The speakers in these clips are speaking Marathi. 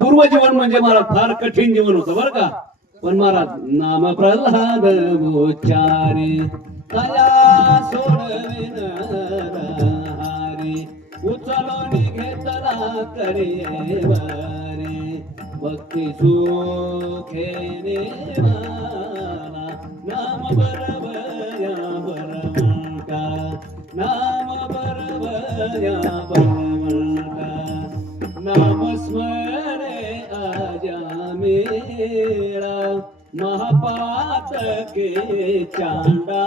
पूर्व जीवन म्हणजे मला फार कठीण जीवन होतं बरं का? पण महाराज नाम प्रल्हाद उच्चारे तया सोडविन हारे उचलून घेतला करे वारे भक्ती सुखे नेवाला नाम बरबया बरमंका नाम बरबया बरमंका नाम स्मरे आजा मेरा महापातके चांडा.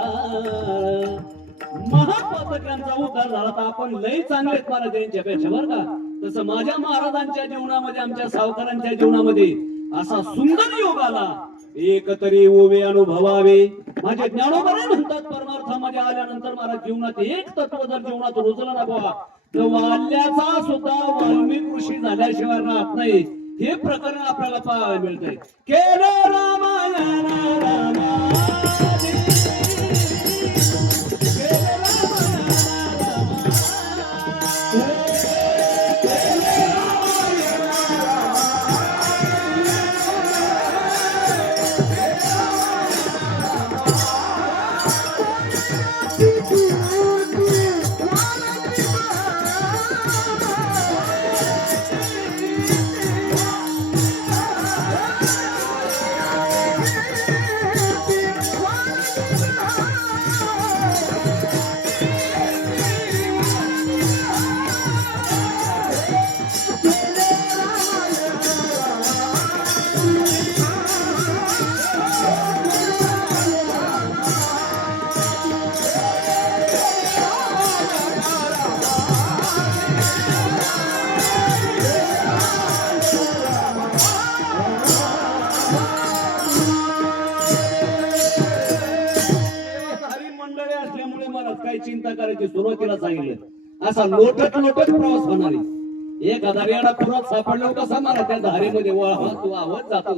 महापातकांचा उद्धार झाला तर आपण लय चांगले आहेत महाराज यांच्यापेक्षा बरं का? तसं माझ्या महाराजांच्या जीवनामध्ये आमच्या सावकारांच्या जीवनामध्ये असा सुंदर योग आला. एक तरी उभे अनुभवावे. माझे ज्ञानोबरे म्हणतात परमार्थामध्ये आल्यानंतर महाराज जीवनात एक तत्व जर जीवनात रुजलं ना तर वाल्याचा सुद्धा वाल्मिक ऋषी झाल्याशिवाय राहत नाही. हे प्रकरण आपल्याला पाहायला मिळतंय केलं चिंता करायची सुरुवातीला सांगितलं. असा लोटत लोटत प्रवास होणार आहे. एक हजारियाला पुरात सापडलो कसा मला त्या धारेमध्ये. वाहत आवत जातो.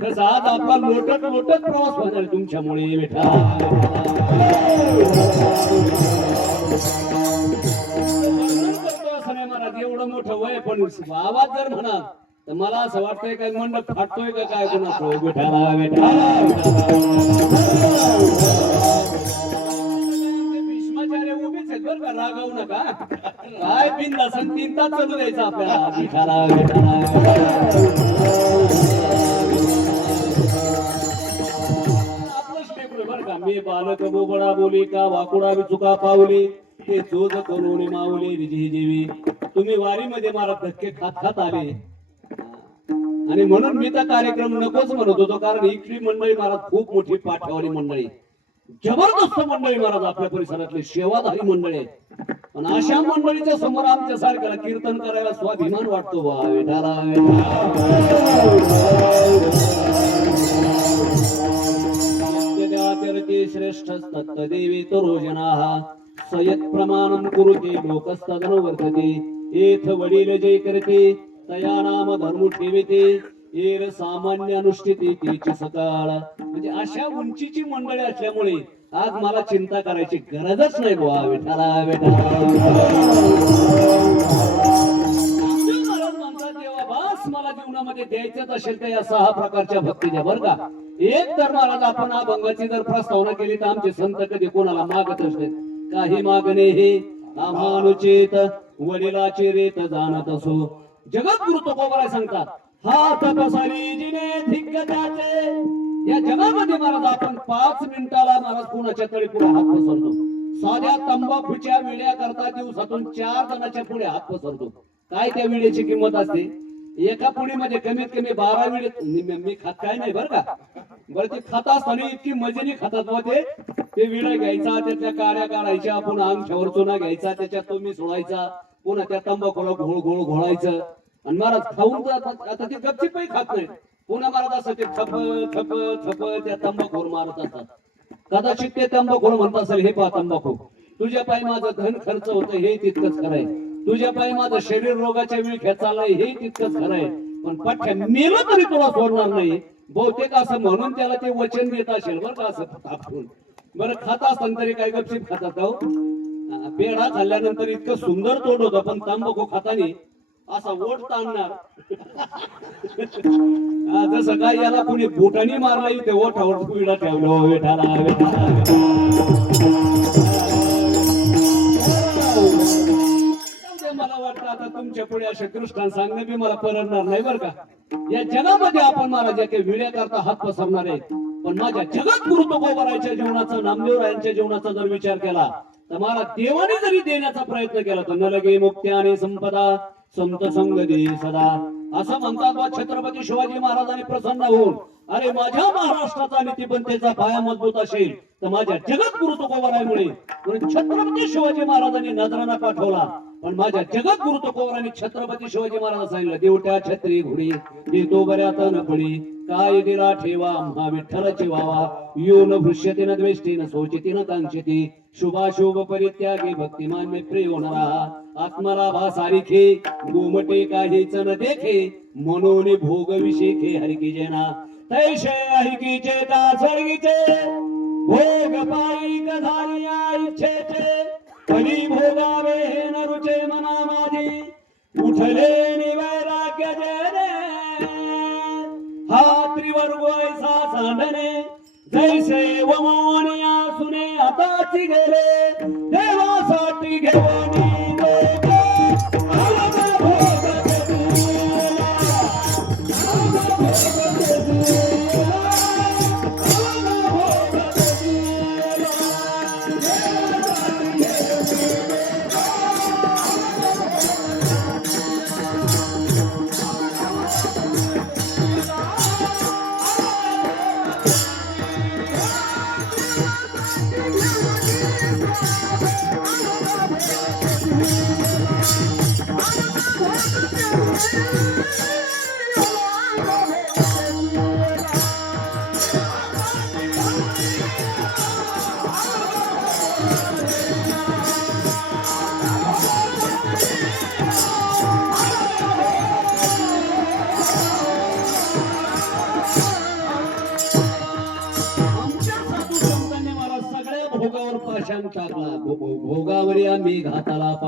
तसा आज आपला लोटत लोटत प्रवास होणार तुमच्यामुळे बेटा एवढं मोठं वय पण आवाज जर म्हणा तर मला असं वाटतंय काय मंडप फाटतोय काय? कोणाचं? बेटा बेटा रागावू नका. काय बिंद असेल तीन चालू द्यायचं आपल्याला? विठाला विठाला का. मी बालक बोबडा बोली का वाकुडा चुका पावली ते जोज करून माऊली विजयी देवी तुम्ही वारीमध्ये मला धक्के खात खात आले. आणि म्हणून मी त्या कार्यक्रम नकोच म्हणत होतो कारण इथली मंडळी मला खूप मोठी पाठवाडी मंडळी. जबरदस्त मंडळी महाराज आपल्या परिसरातले सेवाधारी मंडळी आहेत. पण अशा मंडळीच्या समोर आमच्या सारख्याला कीर्तन करायला स्वाभिमान वाटतो बा. विठाला देवी श्रेष्ठ तत्तदेवी तो सयत सयत् कुरुते लोकस्तदन वर्तते एथ वडील जे करते. तया नाम धर्म ठेविते. एर सामान्य अनुष्ठिते तीची सकाळ म्हणजे अशा उंचीची मंडळी असल्यामुळे आज मला चिंता करायची गरजच नाही बुवा. विठाला विठाला मला जीवनामध्ये द्यायचंच असेल तर या सहा प्रकारच्या भक्तीच्या बरं का? एक तर महाराज आपण अभंगाची जर प्रस्तावना केली तर आमचे संत कधी कोणाला मागत असते काही मागणे हे आम्हानुचित वडिलाचे रेत जाणत असो. जगद्गुरु तुकोबाराय सांगतात? हा पसारी जिने या जगामध्ये महाराज आपण पाच मिनिटाला महाराज कोणाच्या तरी पुढे हात पसरतो. साध्या तंबाखूच्या विड्या करता दिवसातून चार जणाच्या पुढे हात पसरतो. काय त्या विड्याची किंमत असते? एका पुडीमध्ये कमीत कमी बारा विडे मी खात काय नाही बरं का? बरं ते खात असताना इतकी मजेने खातात बुवा ते. विडा घ्यायचा त्यातल्या काड्या काढायच्या पुन्हा अंगशावर चुना घ्यायचा त्याच्यात तो मी सोडायचा पुन्हा त्या तंबाखूला घोळ घोळ घोळायचं. आणि महाराज खाऊन आता ते गपचिपही खात नाही पुन्हा मारत असं ते थप थप थप त्या तंबाखूवर मारत असतात. कदाचित ते तंबाखू म्हणत असेल हे पहा तंबाखू तुझ्या पायी माझं धन खर्च होतं हे तितकंच खरंय तुझ्या पायी माझं शरीर रोगाच्या वेळी खेचालय हे तितकंच खरंय पण पठ्या मेलं तरी तुला सोडणार नाही. बहुतेक असं म्हणून त्याला ते वचन देत असेल बरं का असं आपण बरं खात असताना तरी काय गपचिप खातात पेढा खाल्ल्यानंतर इतकं सुंदर तोंड होतं पण तंबाखू खातानी असा ओठ ताणणार. जसं काय याला कोणी बोटाने मारला ते ओठावर तुळीला ठेवलं. वेठाला मला वाटतं आता तुमच्यापुढे असे सांगणं बी मला परवडणार नाही बरं का. या जगामध्ये आपण मला ज्या काही विड्या करता हात पसरणार आहेत. पण माझ्या जगत गुरु तुकोबरायच्या जीवनाचा नामदेवरायांच्या जीवनाचा जर विचार केला तर मला देवाने जरी देण्याचा प्रयत्न केला तर न लगे मुक्ती आणि संपदा. संत संग दे सदा. असं म्हणतात बा छत्रपती शिवाजी महाराजांनी प्रसन्न होऊन. अरे माझ्या महाराष्ट्राचा नीतिबंतेचा पाया मजबूत असेल तर माझ्या जगत गुरु तुकोबरायमुळे म्हणून छत्रपती शिवाजी महाराजांनी नजराना पाठवला. पण माझ्या जगत गुरु तुकोबरांनी छत्रपती शिवाजी महाराज सांगितलं देवट्या छत्री घुडी देतो बऱ्यात न काय दिला ठेवा आम्हा विठ्ठलाची वावा द्वेष्टी न सोचिती न कांक्षिती शुभाशुभ परित्यागी भक्तिमान मे प्रिय होणारा. आत्मलाभा सारिखे गोमटे काही चन देखे मनोनी भोग विषेखे हरकी जेना तैश हरकी चेता स्वर्गीचे भोग पायी कधारिया इच्छेचे कधी भोगावे हे नरुचे मना माझी उठले निवैराग्य जेने हा त्रिवर्ग ऐसा सांडणे जैसे वमोनिया सुने हाताची गेले देवासाठी घेऊन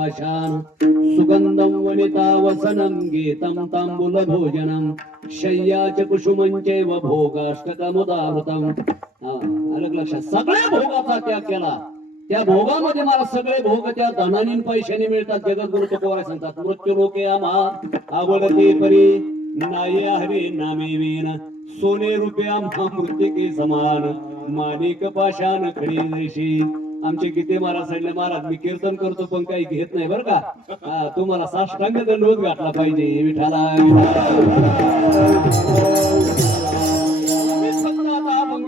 घाताला पाषाण सुगंधम वनिता वसनम गीतम तांबूल भोजनम शय्याच कुसुमंचे व भोगाष्टकमुदाहृतम अलग आलं लक्षात. सगळ्या भोगाचा त्याग केला. त्या भोगामध्ये मला सगळे भोग त्या धनानी पैशाने मिळतात. जगद्गुरु गुरु सांगतात मृत्यू लोके आम्हा आवडते परी नाही हरे नामे वीण सोने रुपया आम्हा के समान मानिक पाषाण खडी जैशी आमचे गीते महाराज सांगले महाराज मी कीर्तन करतो पण काही घेत नाही बरं का? हा, तुम्हाला साष्टांग दंडवत घातला पाहिजे. विठाला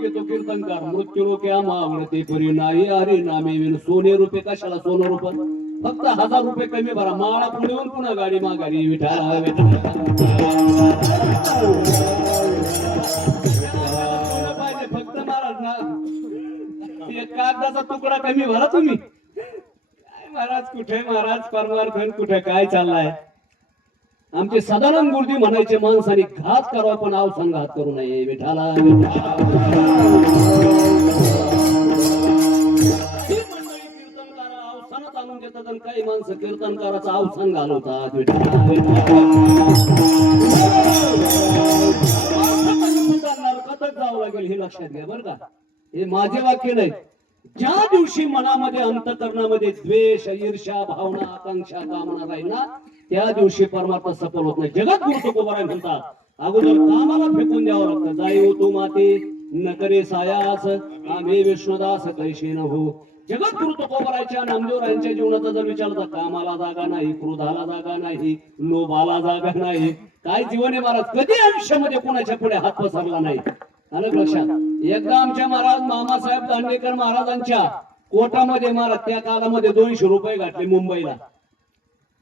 घेतो कीर्तनकार. मृत्यू रोखे आवडते परी नाही. अरे नामे विन सोने रुपये कशाला सोनं रुपये फक्त हजार रुपये कमी भरा. माळा पुढे येऊन पुन्हा गाडी माघारी. विठाला विठाला कागदाचा तुकडा कमी भरा तुम्ही. महाराज कुठे महाराज? परमार्थन कुठे? काय चाललाय? आमचे सदानंद गुरुजी म्हणायचे माणसाने घात करावा पण आव संघात करू नये. विठाला काही माणसं कीर्तनकाराचं अवसान घालवतात. विठाला नरकातच जावं लागेल हे लक्षात घ्या बरं का. हे माझे वाक्य नाही. ज्या दिवशी मनामध्ये अंतकरणामध्ये द्वेष ईर्षा भावना आकांक्षा कामना राहील ना त्या दिवशी परमात्मा सफल होत नाही. जगत गुरु तुकोबाराय म्हणतात. अगोदर कामाला फेकून द्यावं लागतं. जाई हो तू माते न करे सायास आम्ही विष्णुदास कैशी न हो जगत गुरु तुकोबारायच्या नामदेवरायांच्या जीवनाचा जर विचार होता कामाला जागा नाही क्रोधाला जागा नाही लोभाला जागा नाही. काय जीवन आहे महाराज? कधी आयुष्यामध्ये कोणाच्या पुढे हात पसरला नाही? आलं लक्षात? एकदा आमच्या महाराज मामासाहेब दांडेकर महाराजांच्या कोटामध्ये महाराज त्या काळामध्ये दोनशे रुपये घातले मुंबईला.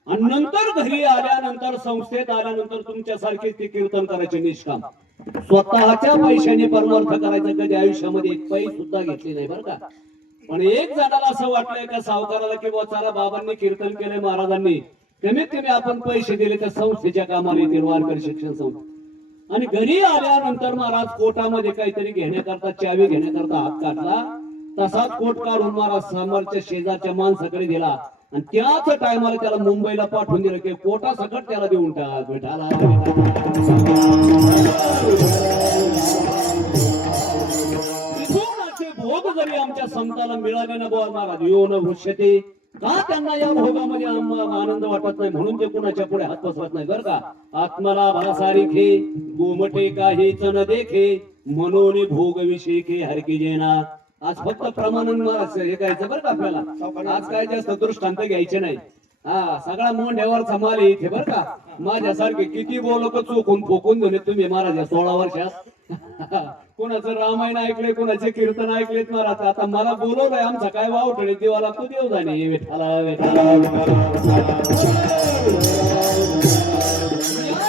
आणि नंतर घरी आल्यानंतर संस्थेत आल्यानंतर तुमच्यासारखे ते कीर्तन करायचे निष्काम. स्वतःच्या पैशाने परमार्थ करायचा कधी आयुष्यामध्ये एक पै सुद्धा घेतली नाही बरं का? पण एक जणाला असं वाटलंय का सावकाराला की चला बाबांनी कीर्तन केलंय महाराजांनी. कमीत कमी आपण पैसे दिले त्या संस्थेच्या कामाला येतील वारकरी शिक्षण संस्था आणि घरी आल्यानंतर महाराज कोटामध्ये काहीतरी घेण्याकरता चावी घेण्याकरता हात काढला. तसा कोट काढून महाराज समोरच्या शेजारच्या माणसाकडे दिला आणि त्याच टायमाला त्याला मुंबईला पाठवून दिलं की कोटा सकट त्याला देऊन टाक भेटाला भोग जरी आमच्या संताला मिळाले ना बोल महाराज येऊन भविष्य का त्यांना या भोगामध्ये आनंद वाटत नाही? म्हणून ते कुणाच्या पुढे हात बसवत नाही बरं का? आत्मला भासारिखे गोमटे काही न देखे मनोने भोग विषयके हरकी जेना. आज फक्त प्रमाणन हे करायचं बरं का आपल्याला? आज काय जास्त दृष्टांत घ्यायचे नाही. हा सगळा मोंढ्यावरचा माल आहे इथे बरं का? माझ्यासारखे किती बोलक चोखून फोकून देणे तुम्ही महाराज या सोळा वर्षात. कोणाचं रामायण ऐकले कोणाचे कीर्तन ऐकलेत महाराज? आता मला बोलवलंय आमचा काय वावटळे देवाला तू देव जाणे. विठाला विठाला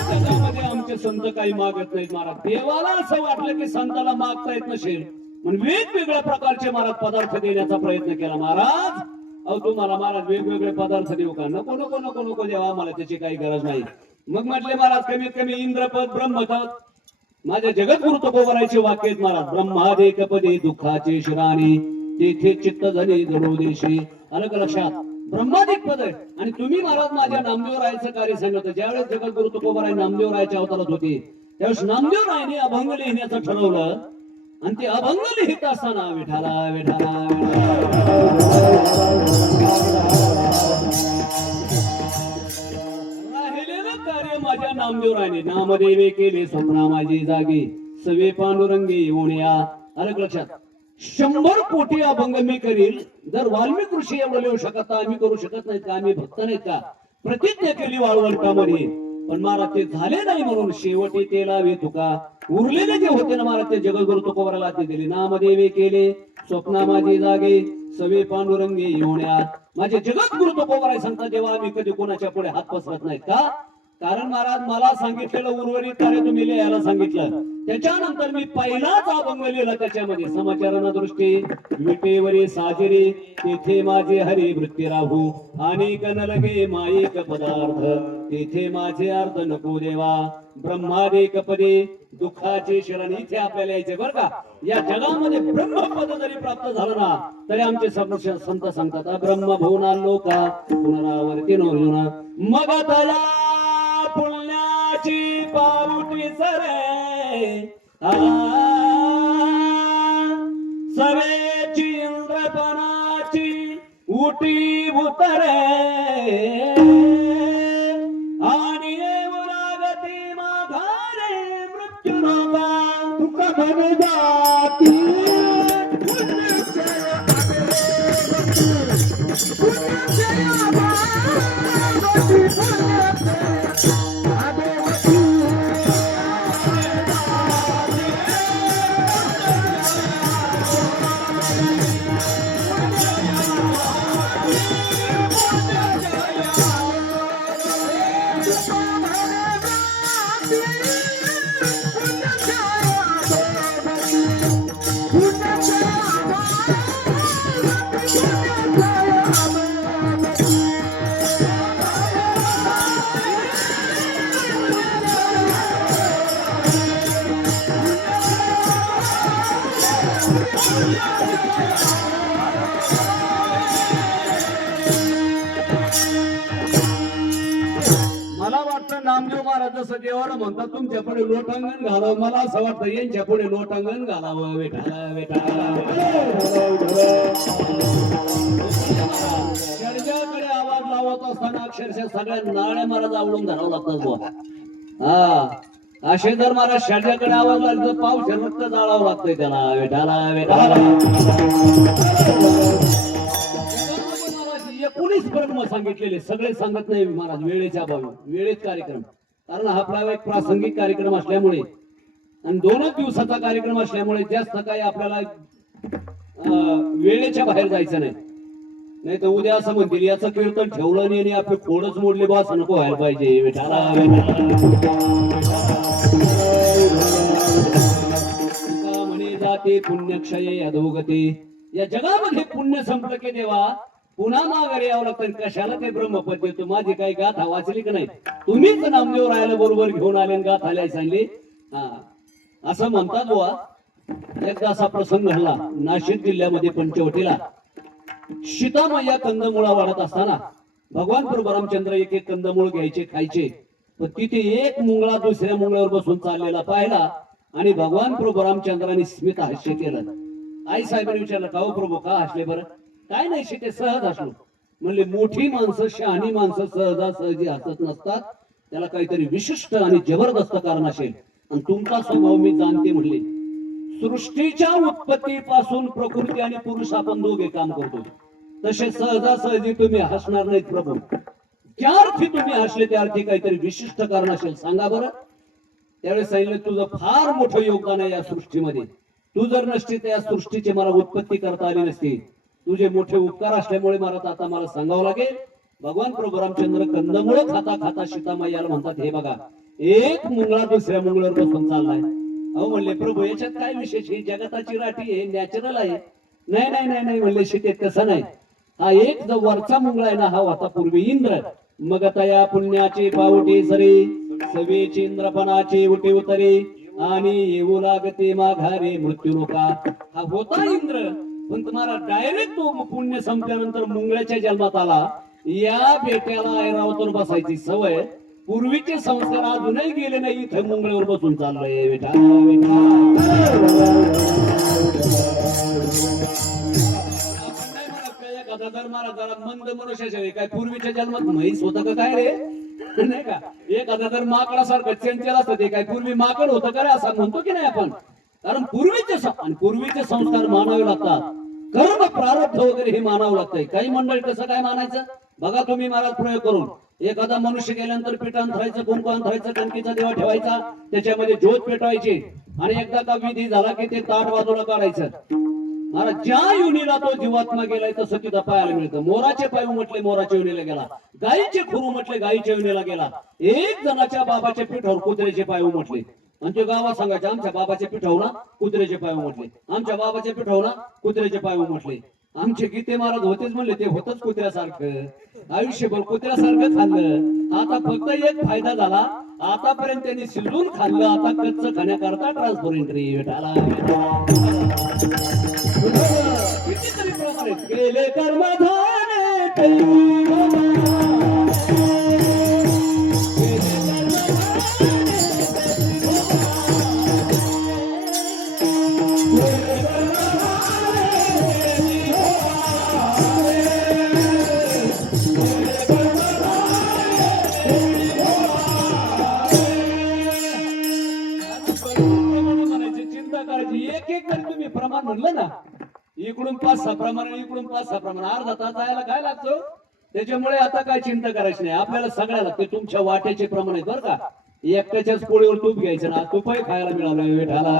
जगामध्ये आमचे संत काही मागत नाहीत महाराज. देवाला असं वाटलं की संताला मागता येत नसेल. म्हणून वेगवेगळ्या प्रकारचे महाराज पदार्थ देण्याचा प्रयत्न केला महाराज. अहो तुम्हाला महाराज वेगवेगळे पदार्थ देऊ का? नको नको नको नको देवा मला त्याची काही गरज नाही. मग म्हटले महाराज कमीत कमी इंद्रपद ब्रह्मपद. माझ्या जगद्गुरु तुकोबरायचे वाक्य आहेत महाराज. ब्रह्मादे पदे दुःखाचे शिराणी. तेथे चित्त झाले जणोदेशी अलग लक्षात. ब्रह्मादिक पद आहे. आणि तुम्ही महाराज माझ्या नामदेव रायचं कार्य सांगितलं. ज्यावेळेस जगद्गुरु तुकोबराय नामदेव रायच्या अवतारात होते त्यावेळेस नामदेव रायने अभंग लिहिण्याचं ठरवलं. आणि ते अभंग लिहित असताना विठाला विठाला विठाला. कार्य माझ्या नामदेवराने नामदेवे केले स्वप्ना माझी जागी. सवे पांडुरंगी येऊन अलग लक्षात. शंभर कोटी अभंग मी करील जर वाल्मिक ऋषी एवढं लिहू शकत आम्ही करू शकत नाही का? आम्ही भक्त नाहीत का? प्रतिज्ञा केली वाळवंटामध्ये. पण महाराज ते झाले नाही म्हणून शेवटी ते लावे तुका. उरलेले जे होते ना महाराज ते जगद्गुरु तुकोबराला ते दिले. नामदेवे केले. स्वप्ना माझे जागे. सवे पांडुरंगी येऊण्यात माझे जगद्गुरु तुकोबराय सांगता तेव्हा आम्ही कधी कोणाच्या पुढे हात पसरत नाहीत का? कारण महाराज मला सांगितलेलं उर्वरित कार्य तुम्ही लिहायला सांगितलं. त्याच्यानंतर मी पहिलाच अभंग लिहिला त्याच्यामध्ये. समाचारणा दृष्टी विटेवरी साजिरी तेथे माझे हरी वृत्ती राहू. आणि लगे माईक पदार्थ तेथे माझे अर्थ नको देवा. ब्रह्मादेक पदे दुःखाचे शरण इथे आपल्याला यायचे बरं का. या जगामध्ये ब्रह्मपद जरी प्राप्त झालं ना तरी आमचे संत सांगतात ब्रह्म भुवना लोका पुनरावर्ती नोंदून. मग तया पुण्याची पारुटी सरे। आ, सवेची इंद्रपणाची उटी उतरे। आणि येऊ लागती माघारे मृत्यू नका तुका म्हण जाती। मला पुढे लोटांगण घालावं. मला असं वाटतं यांच्या पुढे लोटांगण घालावं. वेठाला वेठाला आवाज लावत असताना अक्षरशः सगळ्या नाळ्या मला आवडून धरावं लागतात बुवा. हा. असे जर महाराज शर्जाकडे आवाज लागतो तर रक्त जाळावं लागतंय त्याला. वेठाला वेठाला एकोणीस ब्रह्म सांगितलेले. सगळे सांगत नाही महाराज. वेळेच्या अभावी. वेळेत कार्यक्रम. कारण हा आपला एक प्रासंगिक कार्यक्रम असल्यामुळे आणि दोनच दिवसाचा कार्यक्रम असल्यामुळे जास्त काही आपल्याला वेळेच्या बाहेर जायचं नाही. नाही तर उद्या असं म्हणतील याचं कीर्तन ठेवलं नाही आणि आपले खोडच मोडले बा असं नको व्हायला पाहिजे. म्हणे जाते पुण्यक्षय अधोगते. या जगामध्ये पुण्य संपलं की देवा पुन्हा माघारी यावं लागतं. कशाला काही ब्रह्मपद देतो? माझी काही गाथा वाचली का नाही? तुम्हीच नामदेव राहायला बरोबर घेऊन आले गाथा आल्या सांगली? हा. असं म्हणतात बुवा. एकदा असा प्रसंग झाला नाशिक जिल्ह्यामध्ये पंचवटीला. सीतामय्या कंदमुळा वाढत असताना भगवान प्रभू रामचंद्र एक एक कंदमूळ घ्यायचे खायचे. पण तिथे एक मुंगळा दुसऱ्या मुंगळ्यावर बसून चाललेला पाहिला आणि भगवान प्रभू रामचंद्राने स्मित हास्य केलं. आई साहेबांनी विचारलं का हो प्रभू का हसले बरं? काय नाही ते सहज हसलो म्हणले मोठी माणसं शहाणी माणसं सहजासहजी हसत नसतात. त्याला काहीतरी विशिष्ट आणि जबरदस्त कारण असेल. आणि तुमचा स्वभाव मी जाणते म्हणले सृष्टीच्या उत्पत्तीपासून प्रकृती आणि पुरुष आपण दोघे काम करतो. तसे सहजासहजी तुम्ही हसणार नाहीत प्रभू. ज्या अर्थी तुम्ही हसले त्या अर्थी काहीतरी विशिष्ट कारण असेल. सांगा बरं. त्यावेळेस सांगितलं तुझं फार मोठं योगदान आहे या सृष्टीमध्ये. तू जर नसती तर या सृष्टीची मला उत्पत्ती करता आली नसती. तुझे मोठे उपकार असल्यामुळे मला आता मला सांगावं लागेल. भगवान प्रभू रामचंद्र कंदमुळे खाता खाता सीतामाईला म्हणतात हे बघा एक मुंगळा दुसऱ्या मुंगळावर बसून चाललाय. अहो म्हणले प्रभू याच्यात काय विशेष ही जगताची राठी हे नॅचरल आहे. नाही नाही नाही नाही म्हणले शेतीत कसं नाही. हा एक जो वरचा मुंगळा आहे ना हा होता पूर्वी इंद्र. मग तया पुण्याची पावटी सरी सवेची इंद्रपणाची उटी उतरी आणि येऊ लागते माघारे मृत्यू नका. हा होता इंद्र. पण तुम्हाला डायरेक्ट तो पुण्य संपल्यानंतर मुंगळ्याच्या जन्मात आला. या बेट्याला ऐरावतून बसायची सवय. पूर्वीचे संस्कार अजूनही गेले नाही. इथं मुंगळ्यावर बसून चाललंय. बेटा आपण मंद मनुष्याच्या काय पूर्वीच्या जन्मात म्हैस होत का काय रे? नाही का? एखादा माकडा माकडासारखं चंचल असतं ते. काय पूर्वी माकड होतं का रे? असं म्हणतो की नाही आपण? कारण पूर्वीचे आणि पूर्वीचे संस्कार मानावे लागतात. कर्म प्रारब्ध वगैरे हे मानावं लागतंय. काही मंडळी कसं काय मानायचं? बघा तुम्ही महाराज प्रयोग करून. एखादा मनुष्य गेल्यानंतर पीठ अंथरायचं कुंकू अंथरायचं कणकीचा देवा ठेवायचा त्याच्यामध्ये ज्योत पेटवायची. आणि एकदा का विधी झाला की ते ताट बाजूला काढायचं. महाराज ज्या युनीला तो जीवात्मा गेलाय तसं तिथं पाहायला मिळतं. मोराचे पाय म्हटले मोराच्या युनीला गेला. गायीचे खुरू म्हटले गायीच्या युनीला गेला. एक जणाच्या बाबाच्या पिठावर कुत्र्याचे पाय उमटले. आणि ते गावात सांगायचे आमच्या बाबाच्या पिठावला कुत्र्याचे पाय उमटले. आमच्या बाबाच्या पिठावला कुत्र्याचे पाय उमटले. आमचे गीते महाराज होतेच म्हणले ते होतच कुत्र्यासारखं. आयुष्यभर कुत्र्यासारखं खाल्लं. आता फक्त एक फायदा झाला आतापर्यंत त्यांनी शिजून खाल्लं. आता कच्च खाण्याकरता ट्रान्सपरंटरी कितीतरी प्रमाण केले कर्मधारे म्हणलं ना इकडून पाच सहा प्रमाण इकडून पाच सहा प्रमाण अर्धा तास जायला काय लागतो? त्याच्यामुळे आता काय चिंता करायची नाही. आपल्याला सगळ्याला ते तुमच्या वाट्याचे प्रमाण आहे बरं का. एकट्याच्याच पोळीवर तूप घ्यायचं ना तुपही खायला मिळालं वेठाला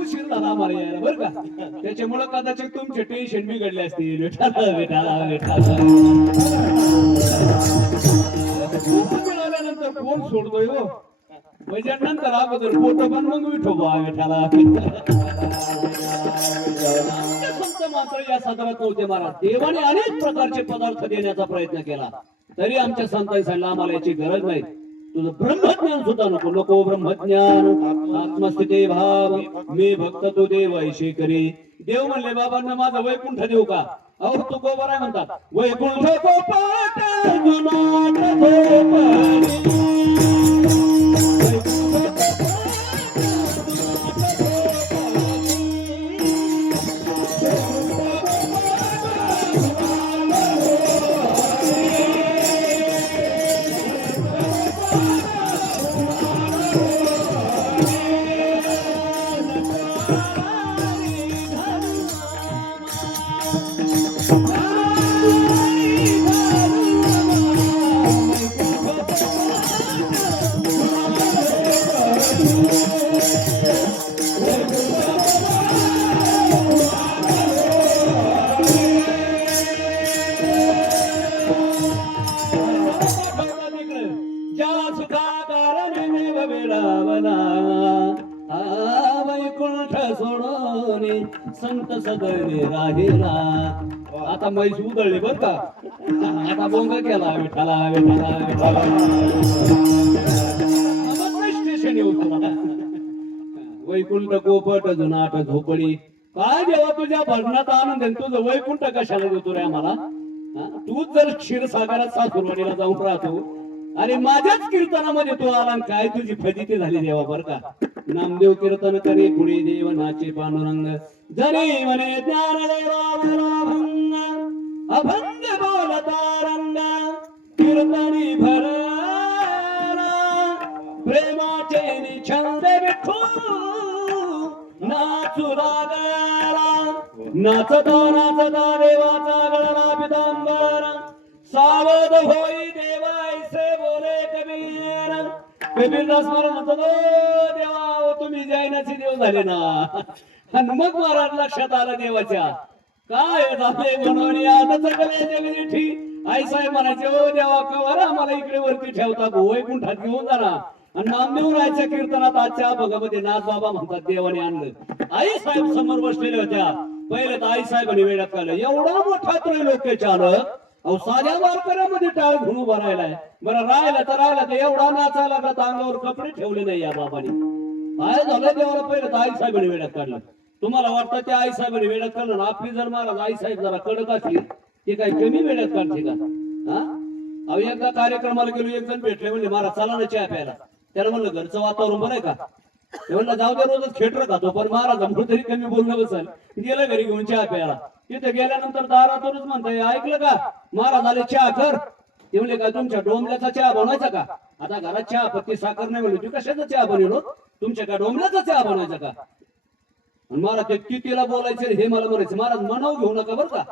उशीर झाला आम्हाला यायला बरं का. त्याच्यामुळे कदाचित तुमचे टेन्शन बिघडले असतील. विठाला मिळाल्यानंतर कोण सोडतोय हो? म्हणजे नंतर अगोदर फोटो पण मग विठोबा विठाला मात्र या सदरात नव्हते महाराज देवाने अनेक प्रकारचे पदार्थ देण्याचा प्रयत्न केला. तरी आमच्या संतांनी सांगितलं आम्हाला याची गरज नाही. तुझं ब्रह्मज्ञान सुद्धा नको. नको ब्रह्मज्ञान. आत्मस्थिती भाव. मी भक्त तू देव ऐशी करी. देव म्हणले बाबांना माझं वैकुंठ देऊ का? अहो तू गोबर आहे म्हणतात. वैकुंठ गोपाट सोडून संत सदने राहिला आता म्हैस उधळली बर का? आता बोंग केला विठाला विठाला विठाला वैकुंठ गोपट जुनाट झोपडी. काय जेव्हा तुझ्या भरणात आनंद तुझं वैकुंठ कशाला देतो रे आम्हाला? तू जर क्षीरसागरात सासूरवाडीला जाऊन राहतो आणि माझ्याच कीर्तनामध्ये तू आला काय तुझी फजिती झाली देवा बर का? नामदेव कीर्तन करे पुढे देव नाचे पांडुरंग. जरी म्हणे ज्ञान देवाभंग अभंग बोलता रंग कीर्तनी भर प्रेमाचे छंद विठू नाचू लागला नाचता नाचता देवाचा गळला पितांबर सावध होई देवायसे बोले कबीर कबीर स्मरण म्हणतो देवा तुम्ही जैनाचे देव झाले ना आणि मग महाराज लक्षात आलं देवाच्या काय झाले म्हणून आता चकले जगनीठी आई साहेब म्हणायचे ओ देवा कवर आम्हाला इकडे वरती ठेवता भाऊ कुंठात घेऊन जाणार आणि नामदेव कीर्तनात आजच्या भगामध्ये नाथ बाबा म्हणतात देवाने आणलं. आई साहेब समोर बसलेल्या होत्या. पहिले तर आई साहेबांनी वेळात काढलं. एवढा मोठा त्रैलोक्य चालक अहो साध्या वारकऱ्यामध्ये टाळ घेऊन उभा राहिलाय. बरं राहिला तर राहिला तर एवढा नाचायला लागला तर अंगावर कपडे ठेवले नाही या बाबाने. काय झालं देवाला? पहिलं तर आई साहेबांनी वेळात काढलं. तुम्हाला वाटतं त्या आई साहेबांनी वेळात काढलं? ना आपली जर महाराज आई साहेब जरा कडक असली ते काय कमी वेळात काढते का? हा? अहो एकदा कार्यक्रमाला गेलो एक जण भेटले म्हणजे महाराज चला ना चहा प्यायला. त्याला म्हणलं घरचं वातावरण बरं आहे का? ते म्हणलं जाऊ द्या रोजच खेटर खातो पण महाराज म्हणून तरी कमी बोलणं बसल. गेलं घरी घेऊन चहा प्यायला. तिथे गेल्यानंतर दारातूनच म्हणताय ऐकलं का? महाराज आले चहा कर. ते म्हणले का तुमच्या डोंबल्याचा चहा बनवायचा का? आता घरात चहा पत्ती साखर नाही म्हणली. तू कशाचा चहा बनवलो? तुमच्या का डोंबल्याचा चहा बनवायचा का? महाराज ते कितीला बोलायचे हे मला बोलायचं. महाराज मनाव घेऊ नका बरं का.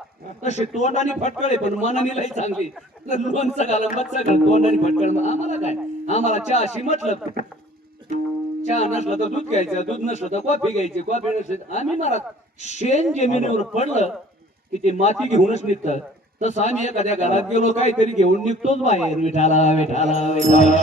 तसे तोंडाने फटकळे पण मनाने लई चांगली. तर लोणचं घाला मच्छा घाल आणि फटकळ. आम्हाला काय? आम्हाला चहाशी म्हटलं. चहा नसला तर दूध घ्यायचं दूध नसलं तर कॉफी घ्यायची कॉफी नसली आम्ही मला शेण जमिनीवर पडलं की ते माती घेऊनच निघतं तसं आम्ही एखाद्या घरात गेलो काहीतरी घेऊन निघतोच बाहेर. विठाला विठाला विठाला.